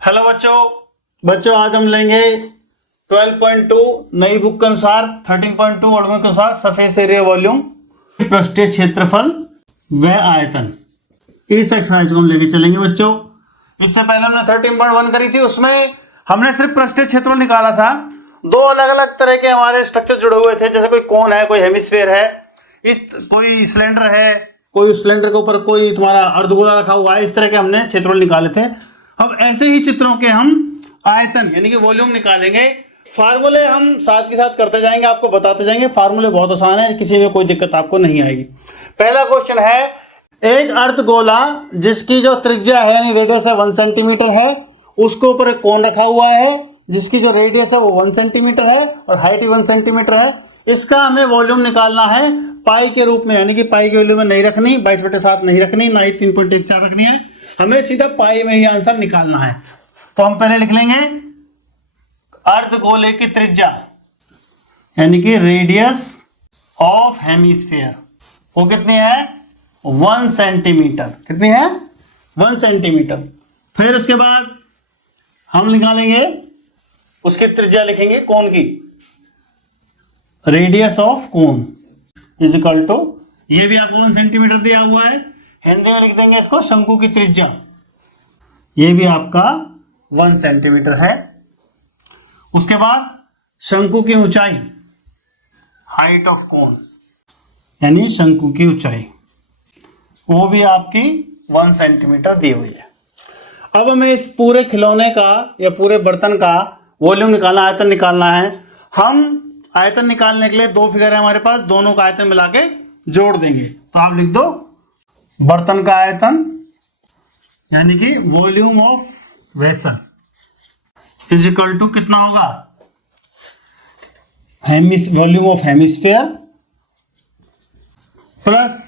Hello बच्चों आज हम लेंगे 12.2 नई बुक के अनुसार 13.2 वर्ड के अनुसार सरफेस एरिया वॉल्यूम, पृष्ठीय क्षेत्रफल व आयतन। इस एक्सरसाइज को हम लेके चलेंगे बच्चों। इससे पहले हमने 13.1 करी थी, उसमें हमने सिर्फ पृष्ठीय क्षेत्रफल निकाला था। दो अलग अलग तरह के हमारे स्ट्रक्चर जुड़े हुए थे, जैसे कोई कोन है, कोई हेमिस्फीयर है, कोई सिलेंडर है, कोई सिलेंडर के ऊपर कोई तुम्हारा अर्धगोला रखा हुआ है। इस तरह के हमने क्षेत्रफल निकाले थे। अब ऐसे ही चित्रों के हम आयतन यानी कि वॉल्यूम निकालेंगे। फार्मूले हम साथ के साथ करते जाएंगे, आपको बताते जाएंगे। फार्मूले बहुत आसान है, किसी में कोई दिक्कत आपको नहीं आएगी। पहला क्वेश्चन है, एक अर्धगोला जिसकी जो त्रिज्या है यानी रेडियस है 1 सेंटीमीटर है, उसके ऊपर एक कोन रखा हुआ है जिसकी जो रेडियस है वो 1 सेंटीमीटर है और हाइट 1 सेंटीमीटर है। इसका हमें वॉल्यूम निकालना है पाई के रूप में, यानी कि पाई के वैल्यू में नहीं रखनी, 22/7 नहीं रखनी, ना ही 3.14 रखनी है, हमें सीधा पाई में ही आंसर निकालना है। तो हम पहले लिख लेंगे अर्धगोले की त्रिज्या यानी कि रेडियस ऑफ हेमिस्फीयर, वो कितनी है 1 सेंटीमीटर। कितनी है 1 सेंटीमीटर। फिर उसके बाद हम निकालेंगे उसकी त्रिज्या, लिखेंगे कोन की, radius of cone is equal to, ये भी आपको 1 सेंटीमीटर दिया हुआ है, हिंदी में लिख देंगे इसको शंकु की त्रिज्या, ये भी आपका 1 सेंटीमीटर है। उसके बाद शंकु की ऊंचाई, हाइट ऑफ कोन यानी शंकु की ऊंचाई, वो भी आपकी 1 सेंटीमीटर दी हुई है। अब हमें इस पूरे खिलौने का या पूरे बर्तन का वॉल्यूम निकालना, आयतन निकालना है। हम आयतन निकालने के लिए दो फिगर है हमारे पास, दोनों का आयतन मिला के जोड़ देंगे। तो आप लिख दो बर्तन का आयतन यानी कि volume of vessel is equal to कितना होगा, volume of hemisphere plus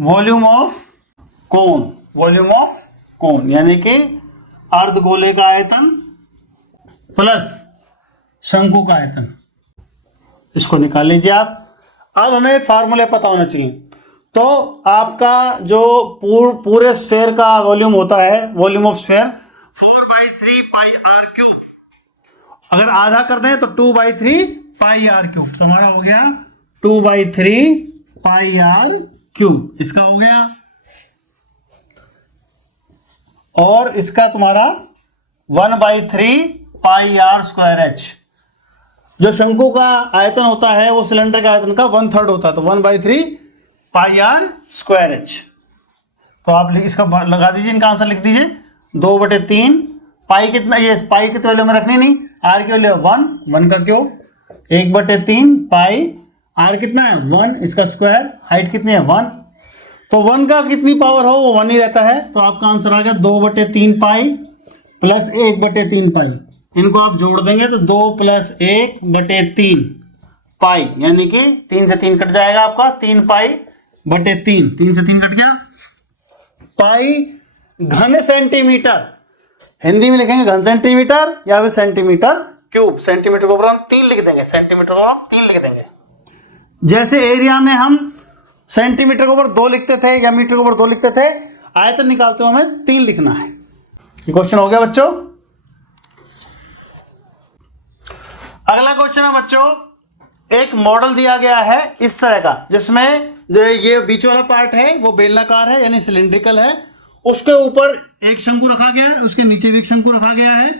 volume of cone, volume of cone यानी कि अर्धगोले का आयतन प्लस शंकु का आयतन। इसको निकाल लीजिए आप। अब हमें फार्मूले पता होना चाहिए। तो आपका जो पूरे स्फीयर का वॉल्यूम होता है, volume of sphere 4/3 pi r cube, अगर आधा कर दें तो 2/3 पाई आर क्यूब, तो हमारा हो गया 2/3 पाई आर क्यूब, इसका हो गया। और इसका तुम्हारा 1/3 पाई आर स्क्वायर एच। जो शंकु का आयतन होता है वो सिलेंडर के आयतन का 1/3 होता है, तो 1/3 पाई आर स्क्वायर एच। तो आप इसका लगा दीजिए, इनका आंसर लिख दीजिए 2/3 पाई कितना, ये पाई कितने वैल्यू में रखनी नहीं, आर की वैल्यू 1 का क्यूब, 1/3 पाई आर कितना है 1, इसका स्क्वायर, हाइट कितनी है 1, तो 1 का कितनी पावर हो वो 1 ही रहता है। तो आपका आंसर आ गया 2/3 पाई प्लस 1/3 पाई। इनको आप जोड़ देंगे तो 2 + 1/3 पाई, यानी कि 3 से 3 कट जाएगा आपका, 3π/3, 3 से 3 कट गया। पाई घन सेंटीमीटर, हिंदी में लिखेंगे घन सेंटीमीटर या फिर सेंटीमीटर क्यूब। सेंटीमीटर को ऊपर हम 3 लिख देंगे, सेंटीमीटर को हम 3 लिख देंगे। जैसे एरिया में हम सेंटीमीटर के ऊपर 2 लिखते थे या मीटर के ऊपर 2 लिखते थे, आयतन निकालते हुए हमें 3 लिखना है। क्वेश्चन हो गया बच्चों। अगला क्वेश्चन है बच्चों, एक मॉडल दिया गया है इस तरह का, जिसमें जो ये बीच वाला पार्ट है वो बेलनाकार है यानी सिलिंड्रिकल है, उसके ऊपर एक शंकु रखा गया है, उसके नीचे भी एक शंकु रखा गया है,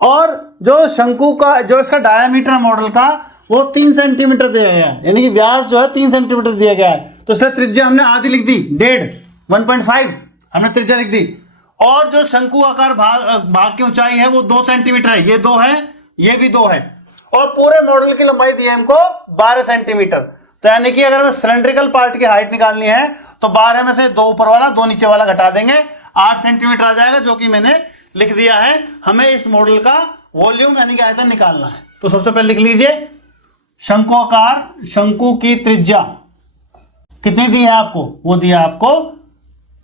और जो शंकु का जो इसका डायामीटर है मॉडल का वो 3 सेंटीमीटर दिया गया है, यानी कि व्यास जो है 3 सेंटीमीटर दिया गया है। तो इसलिए त्रिज्या हमने आधी लिख दी, 1.5 हमने त्रिज्या लिख दी। और जो शंकु आकार भाग की ऊंचाई है वो 2 सेंटीमीटर है, ये 2 है, ये भी 2 है, और पूरे मॉडल की लंबाई दी है हमको 12 सेंटीमीटर। तो यानी कि अगर हमें सिलेंड्रिकल पार्ट की हाइट निकालनी है तो 12 में से 2 ऊपर वाला 2 नीचे वाला घटा देंगे, 8 सेंटीमीटर आ जाएगा, जो कि मैंने लिख दिया है। हमें इस मॉडल का वॉल्यूम यानी कि आयतन निकालना है। तो सबसे पहले लिख लीजिए शंकु आकार, शंकु की त्रिज्या कितनी दी है आपको, वो दिया आपको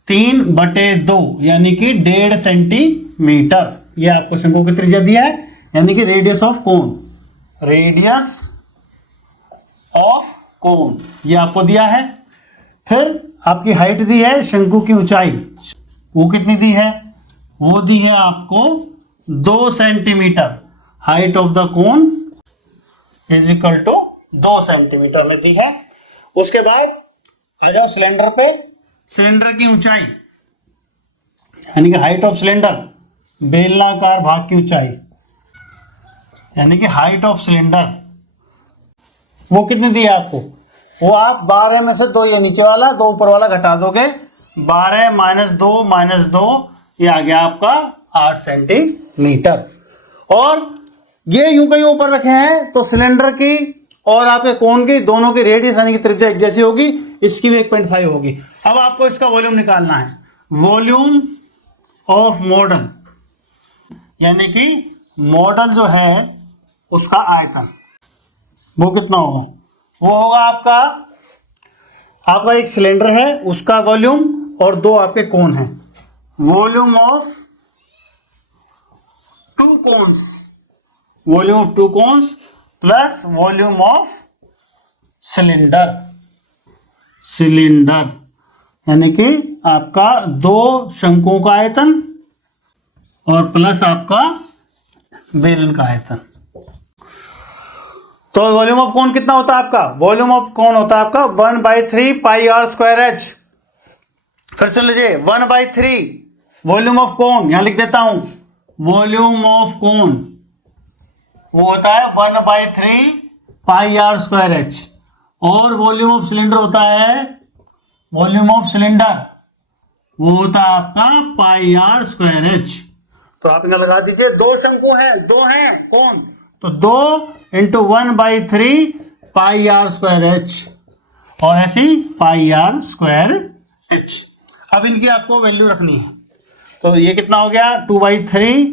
3/2 यानी कि 1.5 सेंटीमीटर। ये आपको शंकु की त्रिज्या दिया है, यानी कि radius of cone, radius of कोन ये आपको दिया है। फिर आपकी हाइट दी है, शंकु की ऊंचाई वो कितनी दी है, वो दी है आपको 2 centimetre, height of the cone is equal to 2 centimetre में दी है। उसके बाद आ जाओ सिलेंडर पे, सिलेंडर की ऊंचाई यानी कि हाइट ऑफ सिलेंडर, बेलनाकार भाग की ऊंचाई यानी कि हाइट ऑफ सिलेंडर, वो कितनी दी है आपको? वो आप 12 में से 2, ये नीचे वाला 2 ऊपर वाला घटा दोगे, 12 माइनस 2 ये आ गया आपका 8 सेंटीमीटर। और ये यूं कहीं ऊपर रखे हैं तो सिलेंडर की और आपके कोन की दोनों की रेडियस यानी कि त्रिज्या एक जैसी होगी, इसकी भी 1.5 होगी। अब आपको इसका वॉल्यूम निकालना है, वॉल्यूम ऑफ मॉडल यानी कि मॉडल जो है उसका आयतन, वो कितना होगा? वो होगा आपका एक सिलेंडर है उसका वॉल्यूम और 2 आपके कोन हैं, volume of 2 cones, volume of 2 cones plus volume of cylinder, cylinder यानी कि आपका 2 शंकुओं का आयतन और प्लस आपका बेलन का आयतन। तो वॉल्यूम ऑफ कोन कितना होता है आपका? वॉल्यूम ऑफ कोन होता है आपका 1/3 पाई आर स्क्वायर एच। फिर सुन लीजिए 1/3 वॉल्यूम ऑफ कोन, यहां लिख देता हूं, वॉल्यूम ऑफ कोन वो होता है 1/3 पाई आर स्क्वायर एच। और वॉल्यूम ऑफ सिलेंडर होता है, वॉल्यूम ऑफ सिलेंडर वो होता है आपका पाई आर स्क्वायर एच। तो आप इनका लगा दीजिए, 2 शंकु हैं, 2 हैं कौन, तो 2 into 1/3 pi r square h और ऐसी पाई आर स्क्वायर एच। अब इनकी आपको वैल्यू रखनी है, तो ये कितना हो गया 2/3,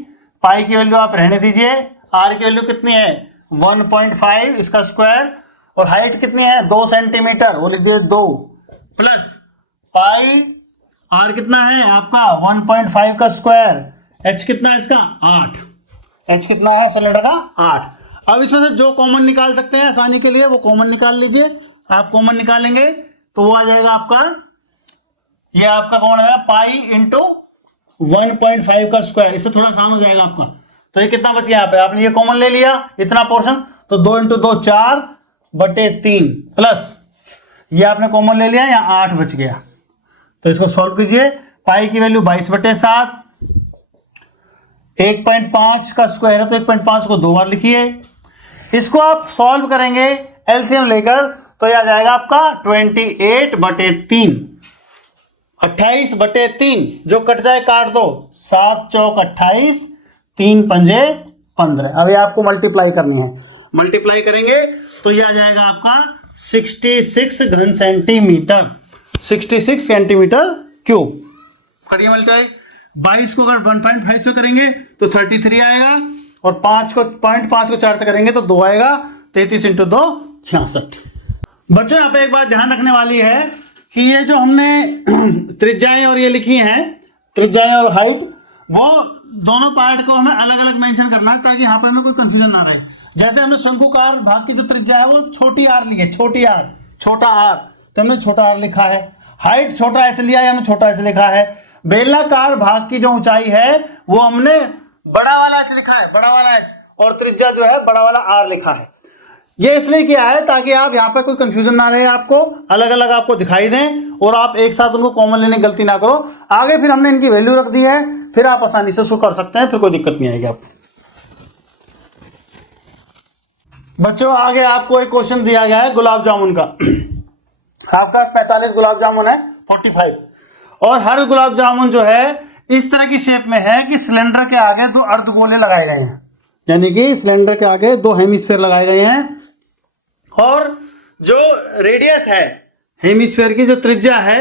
पाई की वैल्यू आप रहने दीजिए, आर की वैल्यू कितनी है 1.5 इसका स्क्वायर, और हाइट कितनी है 2 सेंटीमीटर, वो लिख दिए 2 प्लस पाई आर कितना है आपका 1.5 का स्क्वायर, एच कितना है इसका 8, एच कितना है सिलेंडर का 8। अब इसमें से जो कॉमन निकाल सकते हैं आसानी के लिए वो कॉमन निकाल लीजिए। आप कॉमन निकालेंगे तो वो आ जाएगा आपका, ये आपका कौन है पाई इंटू 1.5 का स्क्वायर, इससे थोड़ा आसान हो जाएगा आपका। तो ये कितना बच गया यहाँ पे, आपने ये कॉमन ले लिया इतना पोर्शन, तो 2 इंटू 2 4/3 प्लस ये आपने कॉमन ले लिया, यहाँ 8 बच गया। तो इसको सॉल्व कीजिए, पाई की वैल्यू 22/7, 1.5 का स्क्वायर है तो 1.5 को 2 बार लिखिए। इसको आप सॉल्व करेंगे एलसीएम लेकर तो यह आ जाएगा आपका 28/3, 28/3, जो कट जाए काट दो, 7 चौक 28, 3 पंजे 15। अब ये आपको मल्टीप्लाई करनी है, मल्टीप्लाई करेंगे तो यह आ जाएगा आपका 66 घन सेंटीमीटर, 66 सेंटीमीटर क्यूब। करिए मल्टीप्लाई, 22 को अगर 1.5 से करेंगे तो 33 आएगा, और 5 को 0.5 को 4 से करेंगे तो 2 आएगा, 33 इंटू 2 66। बच्चों यहाँ पे एक बात ध्यान रखने वाली है कि ये जो हमने त्रिज्याएं और ये लिखी हैं, त्रिज्याएं और हाइट, वो दोनों पार्ट को हमें अलग अलग मेंशन करना है ताकि यहाँ पर हमें कोई कंफ्यूजन ना रहे। जैसे हमने शंकुकार भाग की जो त्रिज्या है वो छोटी आर ली है, छोटी आर, छोटा आर, तो हमने छोटा आर लिखा है। हाइट छोटा एच लिया है, हमने छोटा एच लिखा है। बेलनाकार भाग की जो ऊंचाई है वो हमने बड़ा वाला एच लिखा है, बड़ा वाला एच, और त्रिज्या जो है बड़ा वाला आर लिखा है। ये इसलिए किया है ताकि आप यहाँ पे कोई कंफ्यूजन ना रहे, आपको अलग अलग आपको दिखाई दें और आप एक साथ उनको कॉमन लेने की गलती ना करो। आगे फिर हमने इनकी वैल्यू रख दी है, फिर आप आसानी से उसको कर सकते हैं, फिर कोई दिक्कत नहीं आएगी आपको। बच्चों आगे आपको एक क्वेश्चन दिया गया है गुलाब जामुन का। आपके पास 45 गुलाब जामुन है, 45, और हर गुलाब जामुन जो है इस तरह की शेप में है कि सिलेंडर के आगे 2 अर्धगोले लगाए गए हैं, यानी कि सिलेंडर के आगे 2 हेमिस्फीयर लगाए गए हैं, और जो रेडियस है हेमिस्फीयर की, जो त्रिज्या है,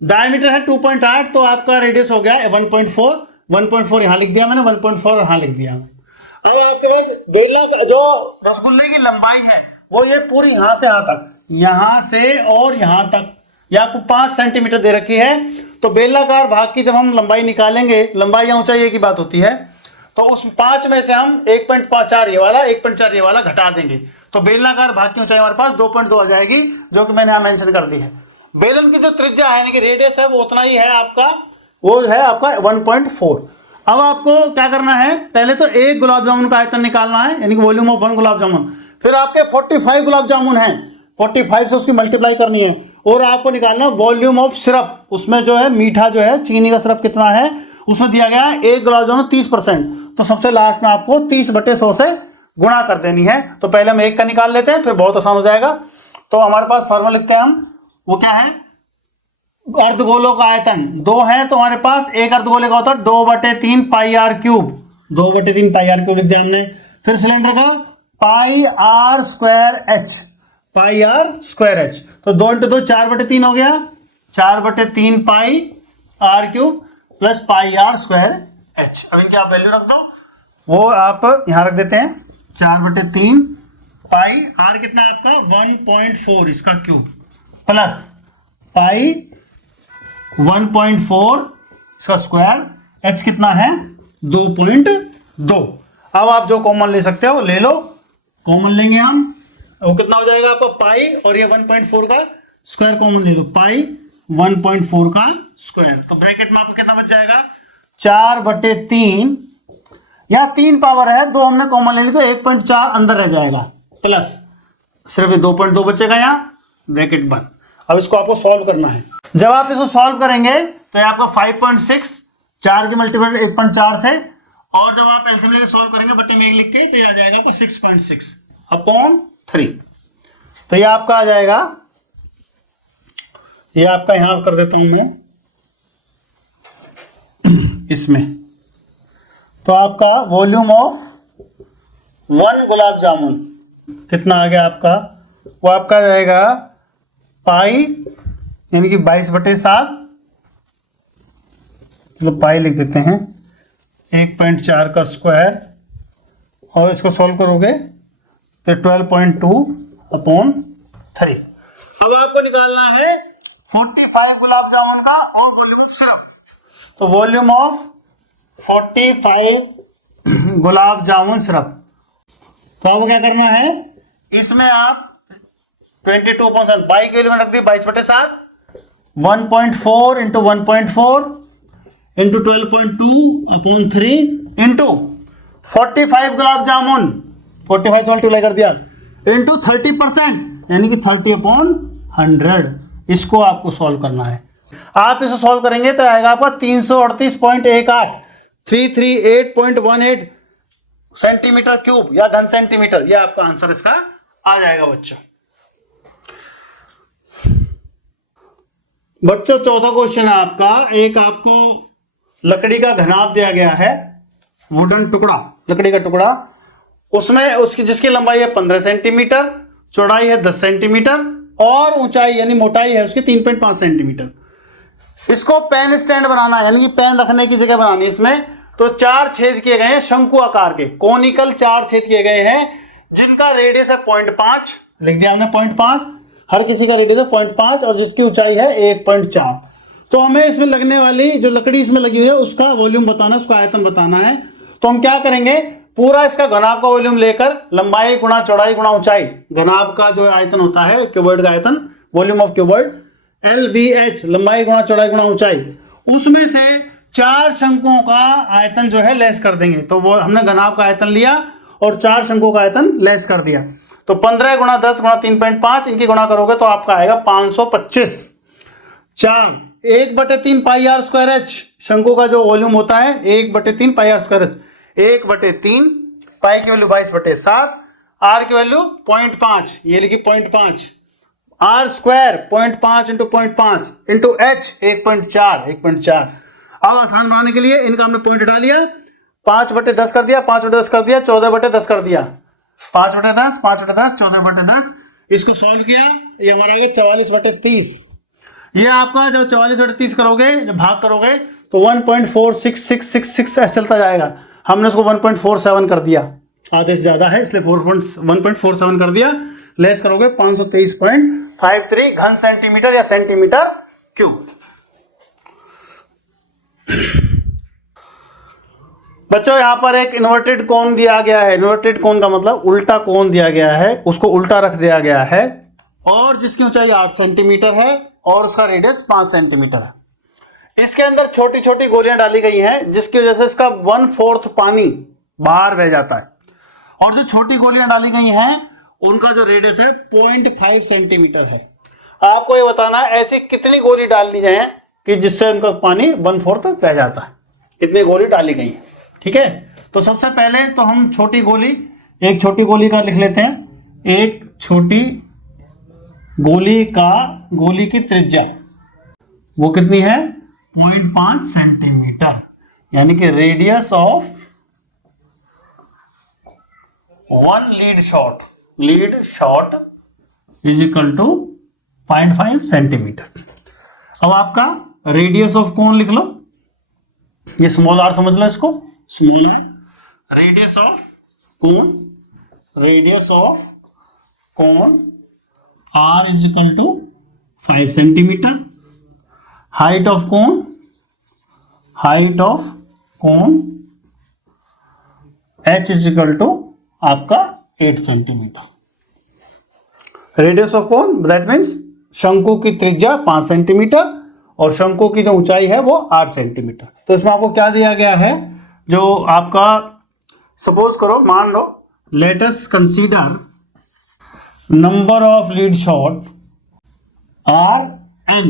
डायमीटर है 2.8, तो आपका रेडियस हो गया 1.4 यहां लिख दिया मैंने, 1.4 यहां लिख दिया। अब आपके पास बेला का जो रसगुल्ले की लंबाई है वो ये पूरी यहां से यहां तक, यहां से और यहां तक, ये आपको 5 सेंटीमीटर दे रखी है। तो बेलाकार भाग की जब हम लंबाई निकालेंगे, लंबाई या ऊंचाई की बात होती है, तो उस 5 में से हम 1.4 ये वाला, 1.4 ये वाला घटा देंगे, तो बेलनाकार भाग की ऊंचाई हमारे पास 2.2 आ जाएगी, जो कि मैंने यहां मेंशन कर दी है। बेलन की जो त्रिज्या है यानी कि रेडियस है वो उतना ही है आपका, वो है आपका 1.4। अब आपको क्या करना है, पहले तो एक गुलाब जामुन का आयतन निकालना है, यानी कि वॉल्यूम ऑफ 1 गुलाब जामुन। फिर आपके 45 गुलाब जामुन हैं, 45 से उसकी मल्टीप्लाई करनी है, और आपको निकालना वॉल्यूम ऑफ सिरप। उसमें जो है मीठा जो है चीनी का सिरप कितना है, उसमें दिया गया है एक गुलाब जामुन 30%, तो सबसे लास्ट में आपको 30/100 से गुणा कर देनी है। तो पहले हम एक का निकाल लेते हैं, फिर बहुत आसान हो जाएगा। तो हमारे पास फॉर्मूला लिखते हैं हम, वो क्या है, अर्धगोलों का आयतन 2 है, तो हमारे पास एक अर्धगोले का होता है 2/3 pi r cube, 2/3 pi r cube लिख दिया हमने। फिर सिलेंडर का pi r square h, pi r square h, तो 2 × 2 4/3 हो गया, 4/3 pi r cube plus pi r square h. अब इनकी आप वैल्यू रख दो, वो आप यहां रख देते हैं, 4/3 पाई आर कितना है आपका 1.4 इसका क्यूब, प्लस पाई 1.4 इसका स्क्वायर, एच कितना है 2.2। अब आप जो कॉमन ले सकते हो ले लो, कॉमन लेंगे हम, वो कितना हो जाएगा आपका पाई, और ये 1.4 का स्क्वायर कॉमन ले लो, पाई 1.4 का स्क्वायर। तो ब्रैकेट में आपको कितना बच जाएगा 4/3, या 3 पावर है, 2 हमने कॉमन ले ली तो 1.4 अंदर रह जाएगा, प्लस सिर्फ ये 2.2 बचेगा यहाँ, ब्रैकेट बंद। अब इसको आपको सॉल्व करना है। जब आप इसको सॉल्व करेंगे तो ये आपका 5.6, 4 के मल्टीपल 1.4 से, और जब आप एलसीएम लेके सॉल्व करेंगे बट्टे में 1 लिख के, तो ये आ जाएगा आपका 6.6/3। तो ये आपका आ जाएगा, ये आपका यहां कर देता हूं मैं इसमें, तो आपका वॉल्यूम ऑफ 1 गुलाब जामुन कितना आ गया आपका, वो आपका आ जाएगा पाई, यानी कि 22/7, चलो पाई लिख देते हैं, 1.4 का स्क्वायर, और इसको सॉल्व करोगे तो 12.2/3। अब आपको निकालना है 45 गुलाब जामुन का और वॉल्यूम ऑफ सिरप। तो volume of 45 gulab jamun syrup, तो आपको क्या करना है, इसमें आप 22% बाई के वैल्यू में रख दी 22/7, 1.4 × 1.4 × 12.2/3 इंटू 45 गुलाब जामुन, 45 से 2 कर दिया, इंटू 30%, यानी कि 30/100। इसको आपको सॉल्व करना है। आप इसे सॉल्व करेंगे तो आएगा आपका 338.18, 338.18 सेंटीमीटर क्यूब या घन सेंटीमीटर। यह आपका आंसर इसका आ जाएगा बच्चों। बच्चों चौथा क्वेश्चन है आपका, एक आपको लकड़ी का घनाभ दिया गया है, वुडन टुकड़ा, लकड़ी का टुकड़ा, उसमें उसकी जिसकी लंबाई है 15 सेंटीमीटर, चौड़ाई है 10 सेंटीमीटर, और ऊंचाई यानी मोटाई है उसकी 3.5 सेंटीमीटर। इसको पेन स्टैंड बनाना है, यानी कि पेन रखने की जगह बनानी है इसमें। तो 4 छेद किए गए हैं शंकु आकार के, कोनिकल 4 छेद किए गए हैं, जिनका रेडियस है 0.5, लिख दिया हमने 0.5, हर किसी का रेडियस है 0.5, और जिसकी ऊंचाई है 1.4। तो हमें इसमें लगने वाली जो लकड़ी इसमें लगी हुई है उसका वॉल्यूम बताना, उसका आयतन बताना है। तो हम क्या करेंगे, पूरा इसका घनाभ का वॉल्यूम लेकर लंबाई गुणा चौड़ाई गुणा ऊंचाई, घनाभ का जो आयतन होता है क्यूबॉइड का आयतन, वॉल्यूम ऑफ क्यूबॉइड, LBH लंबाई गुणा चौड़ाई गुणा ऊंचाई, उसमें से 4 शंकुओं का आयतन जो है लेस कर देंगे। तो वो हमने घनाभ का आयतन लिया और 4 शंकुओं का आयतन लेस कर दिया। तो 15 × 10 × 3.5 इनकी गुणा करोगे तो आपका आएगा 525। 4 1/3 पाई आर स्क्वायर एच, शंकु का जो वॉल्यूम होता है 1/3 पाई आर स्क्वायर एच, 1/3 पाई की वैल्यू 22/7, आर की वैल्यू 0.5, ये लिखी 0.5, आर स्क्वायर 0.5 × 0.5 इंटू एच 1.4। अब आसान बनाने के लिए इनका हमने पॉइंट हटा लिया, 5/10 कर दिया, 5/10 कर दिया, 14/10 कर दिया, 5/10, 5/10, 14/10। इसको सॉल्व किया, ये हमारा आ गया 44/30। ये आपका जब 44/30 करोगे, जब भाग करोगे तो 1.46666 ऐसे चलता जाएगा। हमने उसको 1.47 कर दिया, आधे से ज्यादा है इसलिए 1.47 कर दिया। लेस करोगे 523.53 घन सेंटीमीटर या सेंटीमीटर क्यूब। बच्चों यहां पर एक इन्वर्टेड कोन दिया गया है, इन्वर्टेड कोन का मतलब उल्टा कोन दिया गया है, उसको उल्टा रख दिया गया है, और जिसकी ऊंचाई 8 सेंटीमीटर है और उसका रेडियस 5 सेंटीमीटर है। इसके अंदर छोटी छोटी गोलियां डाली गई हैं जिसकी वजह से इसका 1/4 पानी बाहर बह जाता है। और जो छोटी गोलियां डाली गई हैं उनका जो रेडियस है 0.5 सेंटीमीटर है। आपको ये बताना है ऐसी कितनी गोली डालनी जाए कि जिससे उनका पानी 1/4 बह जाता है। कितनी गोली डाली गई है, ठीक है। तो सबसे पहले तो हम छोटी गोली, एक छोटी गोली का लिख लेते हैं। एक छोटी गोली की त्रिज्या वो कितनी है 0.5 सेंटीमीटर, यानी कि radius of one lead shot is equal to 0.5 centimetre. अब आपका रेडियस ऑफ कोन लिख लो, ये स्मॉल आर समझ लो इसको, small r. Radius of cone r is equal to 5 centimetre. Height of cone h is equal to आपका 8 centimetre. Radius of cone that means शंकु की त्रिज्या 5 सेंटीमीटर और शंकु की जो ऊंचाई है वो 8 सेंटीमीटर। तो इसमें आपको क्या दिया गया है, जो आपका सपोज करो, मान लो let us consider number of lead shot are n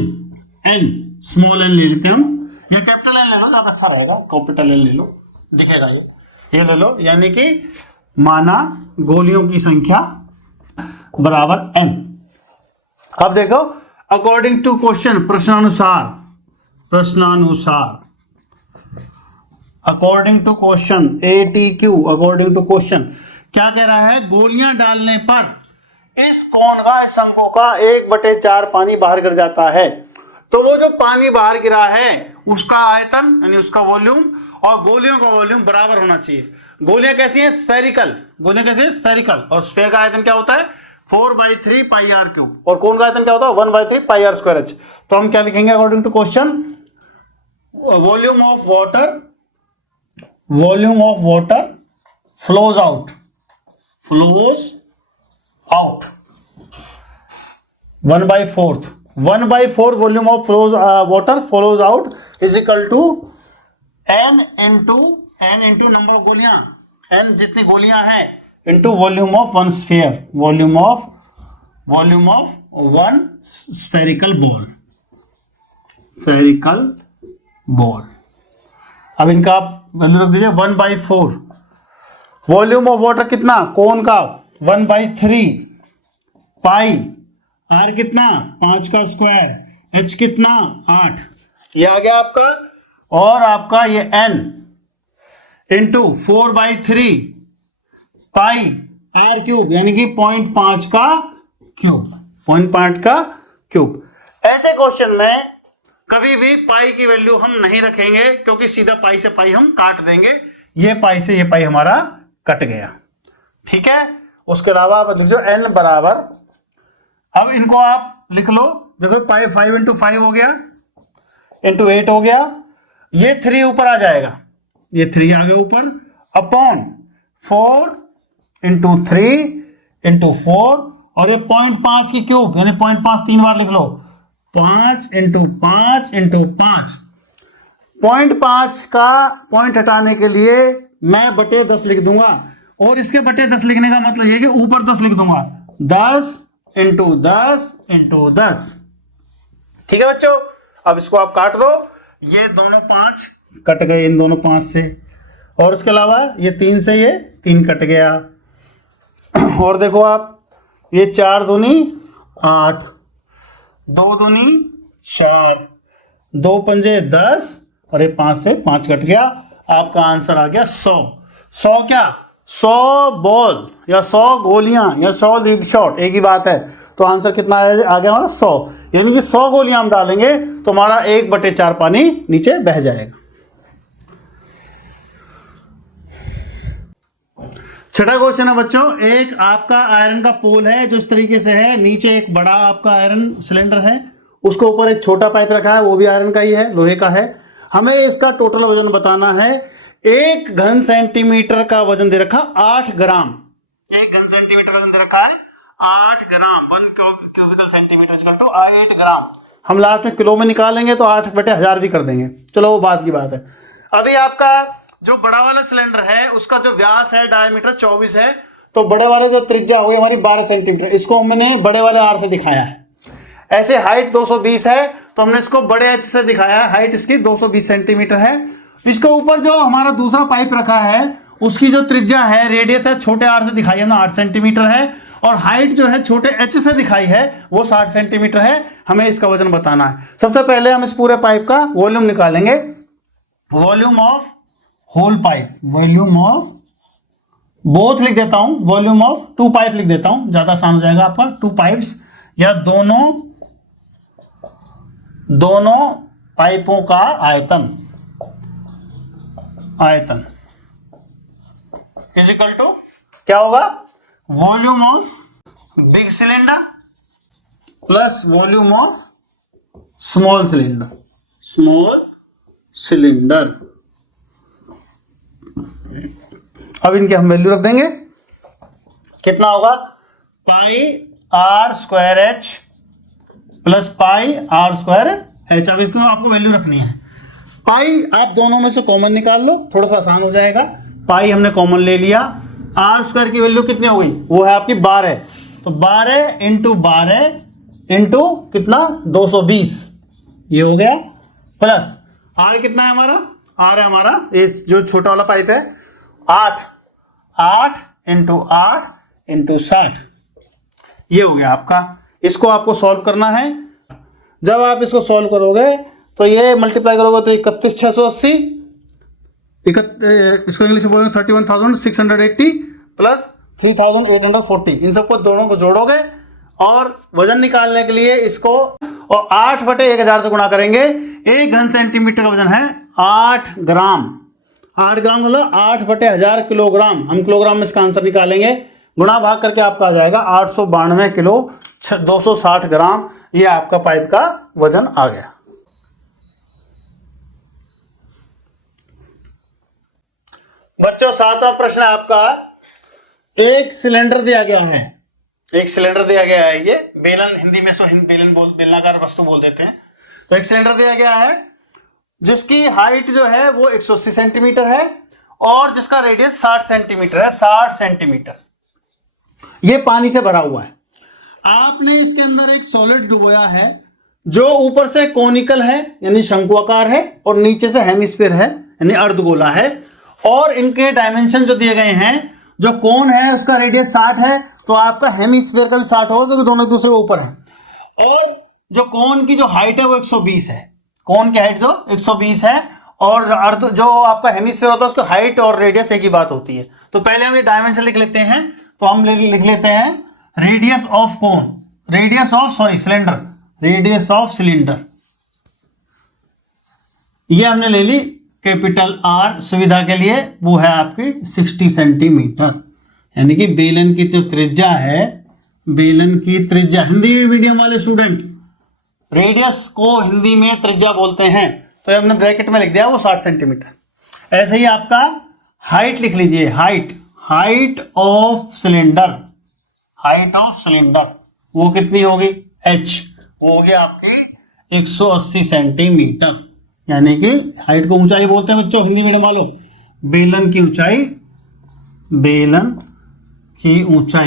small n ले लेते हूं, या कैपिटल n ले लो, ज्यादा अच्छा रहेगा, कैपिटल n ले लो, दिखेगा ये ले लो, यानी कि माना गोलियों की संख्या बराबर n। अब देखो अकॉर्डिंग टू क्वेश्चन, प्रश्नानुसार according to question ATQ, according to question क्या कह रहा है, गोलियां डालने पर इस कोन का, इस शंकु का 1/4 पानी बाहर गिर जाता है। तो वो जो पानी बाहर गिरा है उसका आयतन यानी उसका वॉल्यूम और गोलियों का वॉल्यूम बराबर होना चाहिए। गोलियां कैसी हैं, स्फेरिकल, और स्फेयर का आयतन क्या होता है 4/3 पाई आर क्यूब, और कोन का आयतन क्या होता है 1/3 पाई आर स्क्वायर एच। तो हम क्या लिखेंगे according to question, volume of water flows out 1/4 volume of water flows out is equal to n into number of गोलियां, n जितनी गोलियां हैं into volume of one sphere, volume of one spherical ball. अब इनका आप value रख दीजिए 1/4। Volume of water कितना, कोन का 1/3 पाई, आर कितना 5 का स्क्वायर, एच कितना 8, ये आ गया आपका। और आपका ये n into 4/3 pi r cube, यानी कि 0.5 का क्यूब। ऐसे क्वेश्चन में कभी भी पाई की वैल्यू हम नहीं रखेंगे, क्योंकि सीधा पाई से पाई हम काट देंगे। ये पाई से ये पाई हमारा कट गया, ठीक है। उसके अलावा आप लिख दो n बराबर, अब इनको आप लिख लो, देखो 5 इंटू 5 हो गया, इंटू 8 हो गया, ये 3 ऊपर आ जाएगा, ये 3 आ गया ऊपर, अपॉन 4 इंटू 3 इंटू 4, और ये 0.5 की क्यूब यानी 0.5 3 बार लिख लो, 5 इंटू 5 इंटू 5। 0.5 का पॉइंट हटाने के लिए मैं बटे 10 लिख दूंगा, और इसके बटे 10 लिखने का मतलब ये कि ऊपर 10 लिख दूंगा, 10 इंटू 10 इंटू 10, ठीक है बच्चों। अब इसको आप काट दो, ये दोनों 5 कट गए इन दोनों 5 से, और उसके अलावा ये 3 से ये 3 कट गया, और देखो आप ये 4 दूनी 8, 2 दूनी 4, 2 पंजे 10, और ये 5 से 5 कट गया। आपका आंसर आ गया 100। 100 बॉल या 100 गोलियां या 100 लीड शॉट, एक ही बात है। तो आंसर कितना आ गया हमारा 100, यानी कि 100 गोलियां हम डालेंगे तो हमारा 1/4 पानी नीचे बह जाएगा। छठा क्वेश्चन है बच्चों, एक आपका आयरन का पोल है जो इस तरीके से है, नीचे एक बड़ा आपका आयरन सिलेंडर है, उसके ऊपर एक छोटा पाइप रखा है, वो भी आयरन का ही है, लोहे का है। हमें इसका टोटल वजन बताना है। 1 घन सेंटीमीटर का वजन दे रखा 8 ग्राम, 1 घन सेंटीमीटर वजन दे रखा है 8 ग्राम, 1 क्यूबिकल सेंटीमीटर इक्वल टू 8 ग्राम। हम लास्ट में किलो में निकालेंगे तो 8/1000 भी कर देंगे, चलो वो बात की बात है। अभी आपका जो बड़ा वाला सिलेंडर है उसका जो व्यास है डायमीटर 24 है, तो बड़े वाले जो त्रिज्या हो गई हमारी 12 सेंटीमीटर, इसको हमने बड़े वाले आर से दिखाया है। ऐसे हाइट 220 है तो हमने इसको बड़े एच से दिखाया है, हाइट इसकी 220 सेंटीमीटर है। इसके ऊपर जो हमारा दूसरा पाइप रखा है उसकी जो त्रिज्या है, रेडियस है, छोटे आर से दिखाई हमने 8 सेंटीमीटर है, और हाइट जो है छोटे एच से दिखाई है वो 60 सेंटीमीटर है। हमें इसका वजन बताना है। सबसे पहले हम इस पूरे पाइप का वॉल्यूम निकालेंगे, volume of whole pipe, volume of both लिख देता हूं, वॉल्यूम ऑफ 2 पाइप लिख देता हूं, ज्यादा आसान हो जाएगा आपका। 2 पाइप्स या दोनों पाइपों का आयतन इज इक्वल टू क्या होगा, volume of big cylinder plus volume of small cylinder. अब इनके हम वैल्यू रख देंगे, कितना होगा, pi r square h plus pi r square h. अब इसको आपको वैल्यू रखनी है। पाई आप दोनों में से कॉमन निकाल लो, थोड़ा सा आसान हो जाएगा। पाई हमने कॉमन ले लिया, आर स्क्वायर की वैल्यू कितनी हो गई, वो है आपकी 12, तो 12 इंटू कितना 220 ये हो गया, प्लस आर कितना है हमारा, आर है हमारा ये जो छोटा वाला पाइप है 8 इंटू 60 ये हो गया आपका। इसको आपको सॉल्व करना है। जब आप इसको सॉल्व करोगे तो ये मल्टीप्लाई करोगे तो 31,680, इसको इंग्लिश में बोलेंगे 31,680 प्लस 3,840, इन सबको दोनों को जोड़ोगे और वजन निकालने के लिए इसको और 8/1000 से गुणा करेंगे। 1 घन सेंटीमीटर का वजन है 8 ग्राम। 8 ग्राम मतलब 8/1000 किलोग्राम। हम किलोग्राम में इसका आंसर निकालेंगे, गुणा भाग करके आपका आ जाएगा 892 किलो 260 ग्राम। ये आपका पाइप का वजन आ गया। बच्चों 7वां प्रश्न आपका, एक सिलेंडर दिया गया है, ये बेलन, हिंदी में सो बेलनाकार वस्तु बोल देते हैं। तो एक सिलेंडर दिया गया है जिसकी हाइट जो है वो 180 सेंटीमीटर है और जिसका रेडियस 60 सेंटीमीटर है, 60 सेंटीमीटर। ये पानी से भरा हुआ है। आपने इसके अंदर एक सॉलिड डुबोया है जो ऊपर से कोनिकल है यानी शंकुआकार है और नीचे से हेमिस्फीयर है यानी अर्धगोला है, और इनके डायमेंशन जो दिए गए हैं, जो कोन है उसका रेडियस 60 है तो आपका हेमिस्फीयर का भी 60 होगा क्योंकि दोनों एक दूसरे के ऊपर है, और जो कोन की जो हाइट है वो 120 है, कोन की हाइट जो 120 है, और अर्ध जो आपका हेमिस्फीयर होता है उसका हाइट और रेडियस एक ही बात होती है। तो पहले हम ये डायमेंशन लिख लेते हैं, तो हम लिख लेते हैं radius of cone, radius of cylinder ये हमने ले ली कैपिटल आर सुविधा के लिए, वो है आपकी 60 सेंटीमीटर। यानी कि बेलन की जो त्रिज्या है, बेलन की त्रिज्या, हिंदी मीडियम वाले स्टूडेंट रेडियस को हिंदी में त्रिज्या बोलते हैं, तो ये हमने ब्रैकेट में लिख दिया वो 60 सेंटीमीटर। ऐसे ही आपका हाइट लिख लीजिए, हाइट ऑफ सिलेंडर वो कितनी होगी, h, वो होगी आपकी 180 सेंटीमीटर। यानी कि हाइट को ऊंचाई बोलते हैं बच्चों हिंदी मीडियम वालों, बेलन की ऊंचाई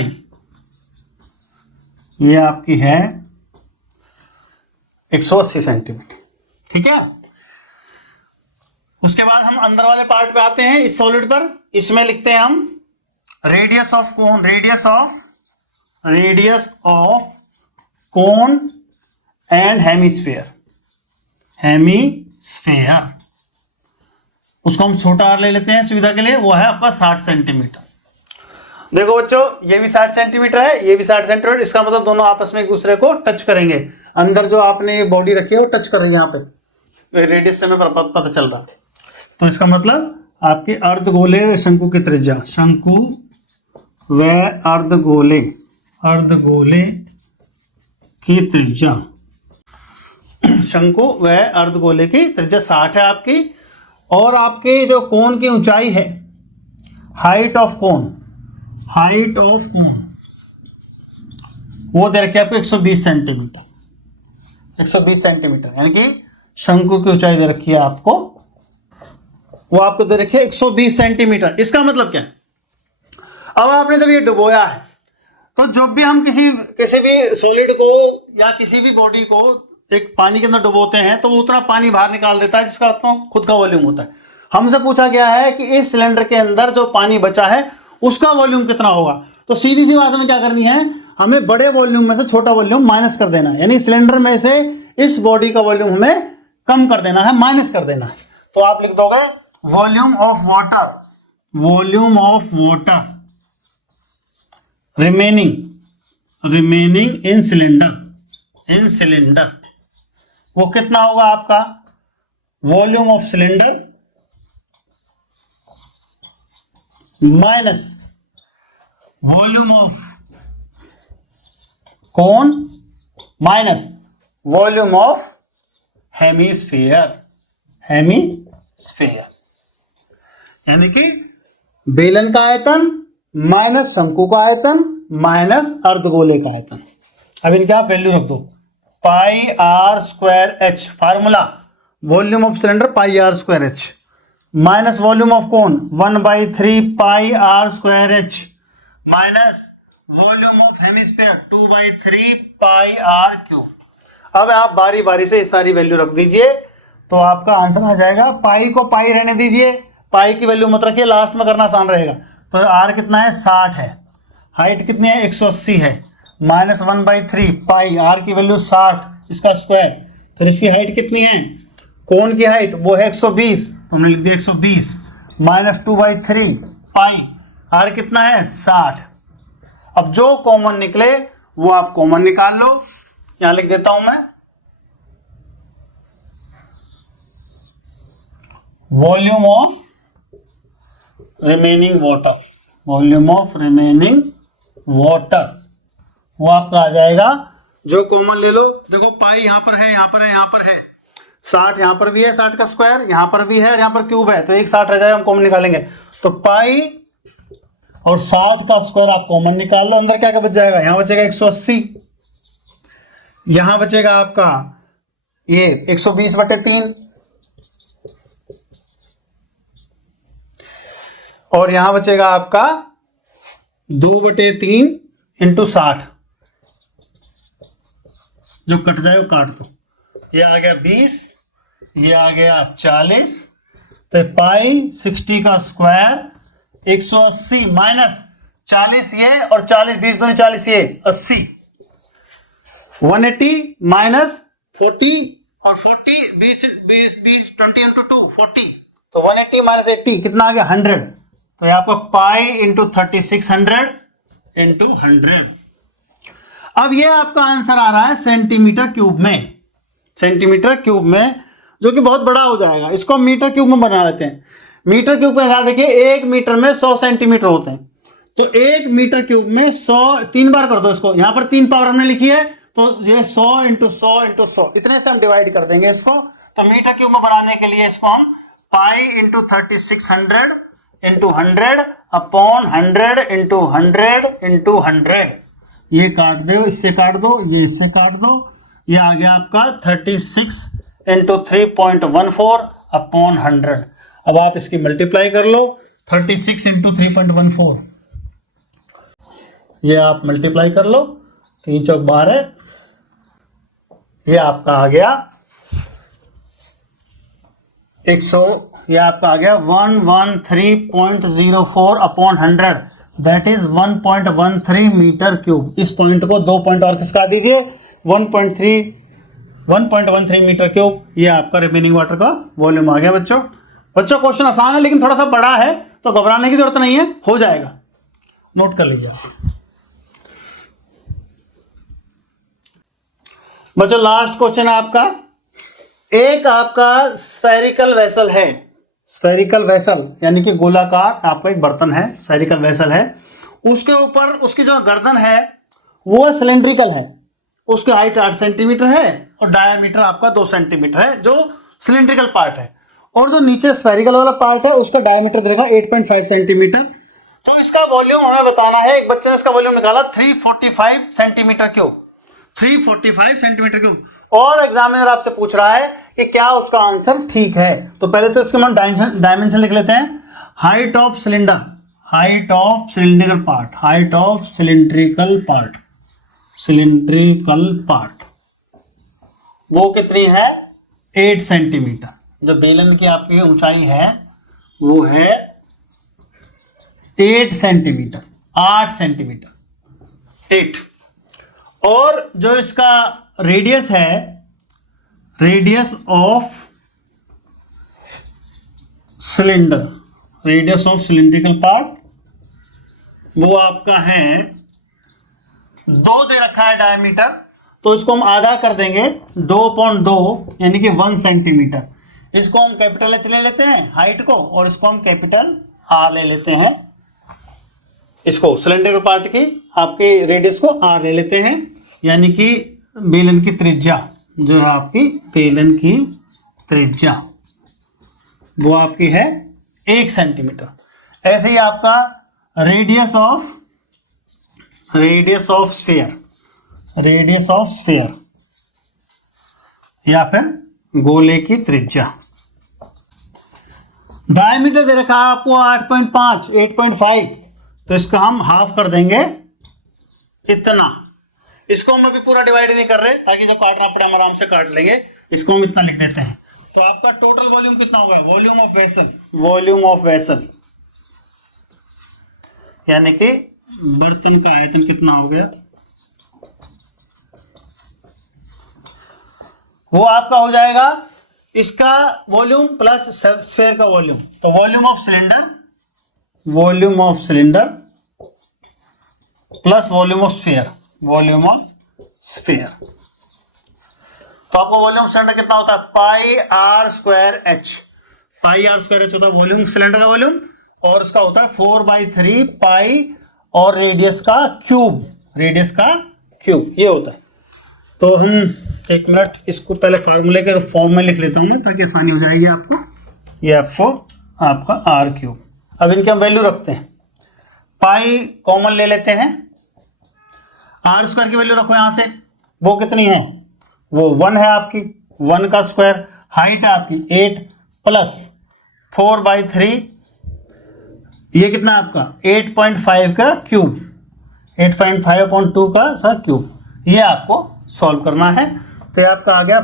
ये आपकी है 180 सेंटीमीटर। ठीक है, उसके बाद हम अंदर वाले पार्ट पे आते हैं, इस सॉलिड पर। इसमें लिखते हैं हम radius of cone and hemisphere, उसको हम छोटा आर ले लेते हैं सुविधा के लिए, वो है आपका 60 सेंटीमीटर। देखो बच्चों ये भी 60 सेंटीमीटर है, ये भी 60 सेंटीमीटर, इसका मतलब दोनों आपस में एक दूसरे को टच करेंगे। अंदर जो आपने बॉडी रखी है वो टच कर रही है यहाँ पे, रेडियस से हमें पता चल रहा है। तो इसका मतलब आपके अर्धगोले शंकु की त्रिज्या, शंकु व अर्धगोले की त्रिज्या, शंकु व अर्धगोले की त्रिज्या 60 है आपकी, और आपके जो कोन की ऊंचाई है, हाइट ऑफ कोन वो दे रखे आपको 120 सेंटीमीटर। 120 सेंटीमीटर, यानी कि शंकु की ऊंचाई दे रखी है आपको, वो आपको दे रखी है 120 सेंटीमीटर। इसका मतलब क्या है, अब आपने जब ये डुबोया है तो जब भी हम किसी भी सॉलिड को या किसी भी बॉडी को एक पानी के अंदर डुबोते हैं तो वो उतना पानी बाहर निकाल देता है जिसका अपना खुद का वॉल्यूम होता है। हमसे पूछा गया है कि इस सिलेंडर के अंदर जो पानी बचा है उसका वॉल्यूम कितना होगा। तो सीधी सी बात हमें क्या करनी है, हमें बड़े वॉल्यूम में से छोटा वॉल्यूम माइनस कर देना है, यानी सिलेंडर में से इस बॉडी का वॉल्यूम हमें कम कर देना है, माइनस कर देना है। तो आप लिख दोगे volume of water, volume of water remaining in cylinder, वो कितना होगा आपका, volume of cylinder minus volume of cone minus volume of hemisphere, यानी कि बेलन का आयतन माइनस शंकु का आयतन माइनस अर्धगोले का आयतन। अब इनके आप वैल्यू रख दो, pi r square h, formula volume of cylinder pi r square h minus volume of cone 1/3 pi r square h minus volume of hemisphere 2/3 pi r cube. अब आप बारी बारी से ये सारी वैल्यू रख दीजिए तो आपका आंसर आ जाएगा। पाई को पाई रहने दीजिए, पाई की वैल्यू मत रखिए, लास्ट में करना आसान रहेगा। तो आर कितना है, 60 है, हाइट कितनी है, 180 है, माइनस 1/3 पाई, आर की वैल्यू 60, इसका स्क्वायर, फिर इसकी हाइट कितनी है, कोन की हाइट वो है 120, तो हमने लिख दिया 120 माइनस 2/3 पाई, आर कितना है 60। अब जो कॉमन निकले वो आप कॉमन निकाल लो, यहां लिख देता हूं मैं volume of remaining water, volume of remaining water, वो आपका आ जाएगा, जो कॉमन ले लो। देखो पाई यहां पर है, यहां पर है, यहां पर है, 60 यहां पर भी है, 60 का स्क्वायर यहां पर भी है और यहां पर क्यूब है, तो एक 60 रह जाएगा, हम कॉमन निकालेंगे। तो पाई और 60 का स्क्वायर आप कॉमन निकाल लो, अंदर क्या क्या बच जाएगा, यहां बचेगा 180, यहां बचेगा आपका ये 120/3 और यहां बचेगा आपका 2/3 इंटू 60, जो कट जाए वो काट दो, ये आ गया 20, ये आ गया 40, तो पाई 60 का स्क्वायर 180 माइनस 40 ये और 40, 20 दूनी 40 ये 80, 180 माइनस 40 और 40 20 20 इंटू 2 40, तो 180 माइनस 80 कितना आ गया 100, तो ये आपका पाई इंटू 3600 इंटू 100। अब ये आपका आंसर आ रहा है सेंटीमीटर क्यूब में, सेंटीमीटर क्यूब में, जो कि बहुत बड़ा हो जाएगा। इसको हम मीटर क्यूब में बना लेते हैं। मीटर क्यूब में ध्यान देखिए, 1 मीटर में 100 सेंटीमीटर होते हैं, तो 1 मीटर क्यूब में 100 3 बार कर दो इसको, यहां पर 3 पावर हमने लिखी है, तो ये 100 इंटू 100 इंटू 100 इतने से हम डिवाइड कर देंगे इसको। तो मीटर क्यूब में बनाने के लिए इसको हम pi into 3600 into 100 upon 100 into 100 into 100, ये काट दो, इससे काट दो, ये इससे काट दो, ये आ गया आपका 36 इंटू 3.14 अपॉन 100। अब आप इसकी मल्टीप्लाई कर लो, 36 इंटू 3.14, ये आप मल्टीप्लाई कर लो, 3 चौक 12, ये आपका आ गया 100, ये आपका आ गया 113.04 upon 100, that is 1.13 metre cube. इस पॉइंट को 2 पॉइंट और खिसका दीजिए, 1.13 मीटर क्यूब, ये आपका रिमेनिंग वाटर का वॉल्यूम आ गया। बच्चों क्वेश्चन आसान है लेकिन थोड़ा सा बड़ा है, तो घबराने की जरूरत नहीं है, हो जाएगा, नोट कर लीजिए। बच्चों लास्ट क्वेश्चन है आपका, एक आपका स्फेरिकल वेसल है, स्फेरिकल वेसल यानी कि गोलाकार आपका एक बर्तन है, स्फेरिकल वेसल है, उसके ऊपर उसकी जो गर्दन है वो सिलेंड्रिकल है, उसकी हाइट 8 सेंटीमीटर है और डायामीटर आपका 2 सेंटीमीटर है, जो सिलेंड्रिकल पार्ट है, और जो नीचे स्फेरिकल वाला पार्ट है उसका डायमीटर देगा 8.5 सेंटीमीटर। तो इसका वॉल्यूम हमें बताना है, एक बच्चे ने इसका वॉल्यूम निकाला 345 सेंटीमीटर क्यूब, 345 सेंटीमीटर क्यूब, और एग्जामिनर आपसे पूछ रहा है कि क्या उसका आंसर ठीक है, तो पहले तो इसके हम डायमेंशन लिख लेते हैं। Height of cylinder, height of cylindrical part, height of cylindrical part, cylindrical part वो कितनी है 8 सेंटीमीटर। जो बेलन की आपकी ऊंचाई है वो है 8 सेंटीमीटर, 8 सेंटीमीटर 8। और जो इसका रेडियस है, radius of cylinder, radius of cylindrical part वो आपका है 2 दे रखा है डायमीटर, तो इसको हम आधा कर देंगे 2.2 यानी कि 1 सेंटीमीटर। इसको हम कैपिटल एच ले लेते हैं हाइट को, और इसको हम कैपिटल आर ले लेते हैं। इसको सिलेंडर पार्ट की आपके रेडियस को आर ले लेते हैं, यानी कि बेलन की त्रिज्या जो है आपकी बेलन की त्रिज्या वो आपकी है 1 सेंटीमीटर। ऐसे ही आपका radius of sphere, radius of sphere या फिर गोले की त्रिज्या। डायमीटर दे रखा है आपको 8.5, 8.5, तो इसका हम हाफ कर देंगे इतना। इसको हम अभी पूरा डिवाइड नहीं कर रहे ताकि जब काटना पड़े हम आराम से काट लेंगे। इसको हम इतना लिख देते हैं। तो आपका टोटल वॉल्यूम कितना होगा, volume of vessel, volume of vessel यानी कि बर्तन का आयतन कितना हो गया, वो आपका हो जाएगा इसका वॉल्यूम प्लस स्फीयर का वॉल्यूम। तो volume of cylinder, volume of cylinder plus volume of sphere, volume of sphere. तो आपका वॉल्यूम ऑफ सिलेंडर कितना होता है pi r square h, pi r square h होता है वॉल्यूम सिलेंडर का वॉल्यूम, और इसका होता है 4/3 पाई और रेडियस का क्यूब, रेडियस का क्यूब ये होता है। तो हम एक मिनट इसको पहले फार्मूले के फॉर्म में लिख लेता हूँ ताकि आसानी हो जाएगी आपको। ये आपका आर क्यूब। अब इनके हम वैल्यू रखते हैं, पाई कॉमन ले लेते हैं, आर स्क्वायर की वैल्यू रखो यहां से, वो कितनी है वो 1 है आपकी, 1 का स्क्वायर, हाइट है आपकी 8 प्लस 4/3 ये कितना आपका 8.5 का क्यूब, 8.5/2 का सा क्यूब, ये आपको सॉल्व करना है। तो ये आपका आ गया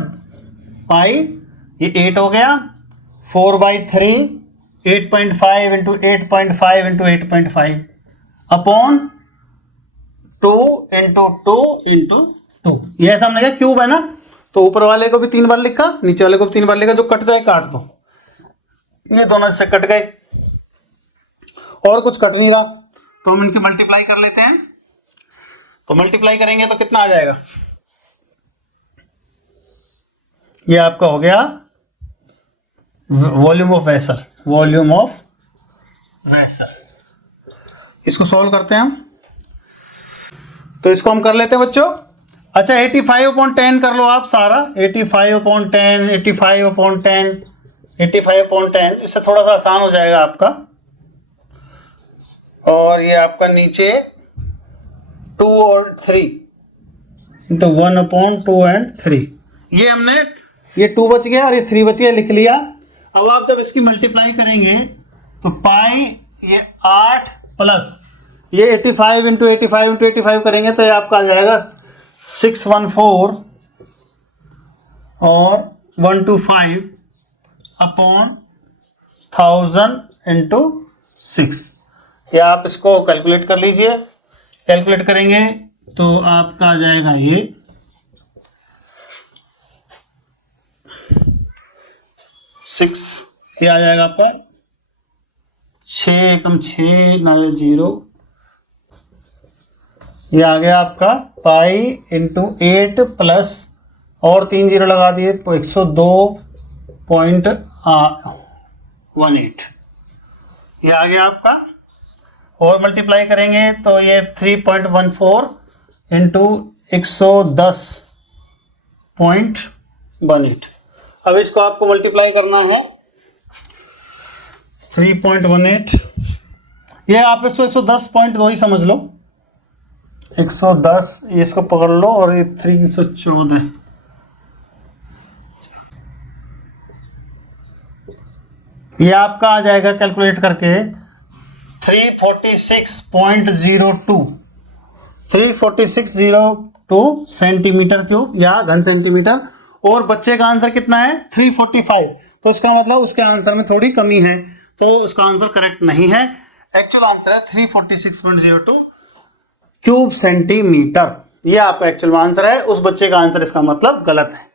पाई, ये 8 हो गया, 4/3 8.5 into 8.5 into 8.5 upon 2 into 2 into 2। ये ऐसा हमने कहा क्यूब है ना, तो ऊपर वाले को भी 3 बार लिखा, नीचे वाले को भी 3 बार लिखा, जो कट जाए काट दो। ये दोनों से कट गए और कुछ कट नहीं रहा, तो हम इनकी मल्टीप्लाई कर लेते हैं। तो मल्टीप्लाई करेंगे तो कितना आ जाएगा, ये आपका हो गया volume of vessel, volume of vessel. इसको सॉल्व करते हैं हम, तो इसको हम कर लेते हैं बच्चों। अच्छा 85/10 कर लो आप सारा, 85/10, 85/10, 85/10, इससे थोड़ा सा आसान हो जाएगा आपका। और ये आपका नीचे 2 और 3 इंटू 1/2 एंड 3, ये हमने, ये 2 बच गया और ये 3 बच गया, लिख लिया। अब आप जब इसकी मल्टीप्लाई करेंगे तो पाई ये 8 प्लस ये 85 इंटू 85 इंटू 85 करेंगे तो ये आपका आ जाएगा 614 और 125 अपॉन 1000 इंटू 6। या आप इसको कैलकुलेट कर लीजिए, कैलकुलेट करेंगे तो आपका आ जाएगा ये 6, ये आ जाएगा आपका 6 कम 6 ना 0, ये आ गया आपका पाई इंटू 8 प्लस और 3 0 लगा दिए 102.18, ये आ गया आपका। और मल्टीप्लाई करेंगे तो ये 3.14 इंटू 110.18। अब इसको आपको मल्टीप्लाई करना है 3.18, ये आप इसको 110.2 ही समझ लो, 110 इसको पकड़ लो, और ये 314 ये आपका आ जाएगा कैलकुलेट करके 346.02 346.02 सेंटीमीटर क्यूब या घन सेंटीमीटर। और बच्चे का आंसर कितना है 345, तो इसका मतलब उसके आंसर में थोड़ी कमी है, तो उसका आंसर करेक्ट नहीं है। एक्चुअल आंसर है 346.02 क्यूब सेंटीमीटर। ये आपका एक्चुअल आंसर है, उस बच्चे का आंसर इसका मतलब गलत है।